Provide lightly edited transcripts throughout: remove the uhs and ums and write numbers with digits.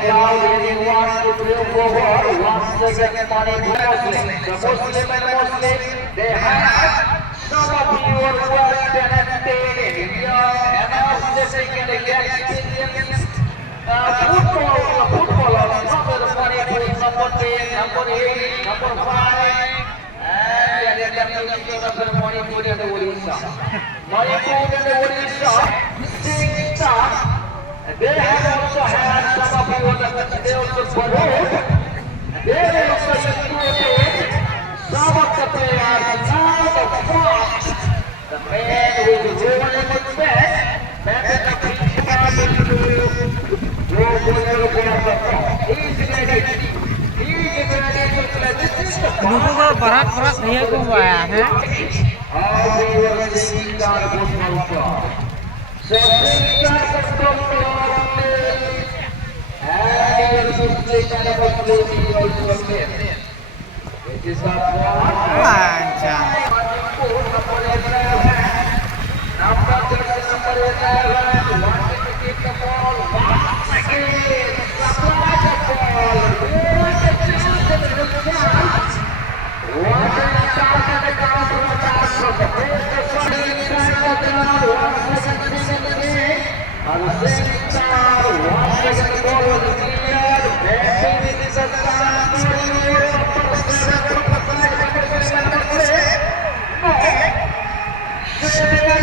Now anyone to bring forward once again money to Muslim. The Muslim and Muslim, they have some of your well talented young energetic and experienced footballers. Number 43, number 10, number 8, number 5. And they are coming from Manipur and Odisha. Manipur and Odisha, 6 stars. They have also had some of you they also borrowed. They also included some of the players now the first. The man who is rolling with best, back at the principal to Dulu kalau berat-berat dia kok banyak. Lancar.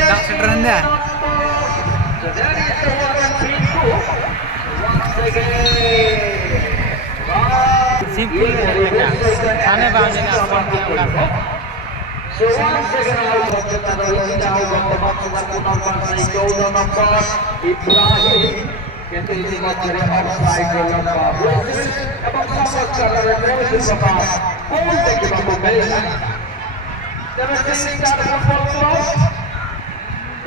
Tak sederhana. Simpul saja. Aneh banget apa yang dilakukan. So once again, I will get the lead out of the box number 14 number Ibrahim. Kita ini macam offside number. Abang sama cara revolusi apa? Pun kita membela. Tapi sekarang football club.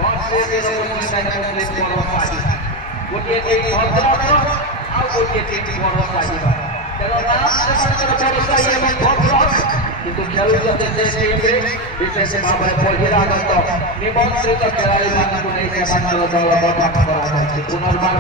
God save the Muslim poros saja. Gotiye tim Bhadrap, ଆଉ gotiye tim poros saja. Kalau naam sebenarnya poros saja yang Bhadrap. কিন্তু খেলুড়ে যে টিমে বিশেষ ভাবে বহিরাগত নিমন্ত্রিত খেলোয়াড়ମାନଙ୍କୁ ନେଇ ସେମାନଙ୍କର ଦଳ ଗଠନ କରାଯାଇଛି ପୁନର୍ବାର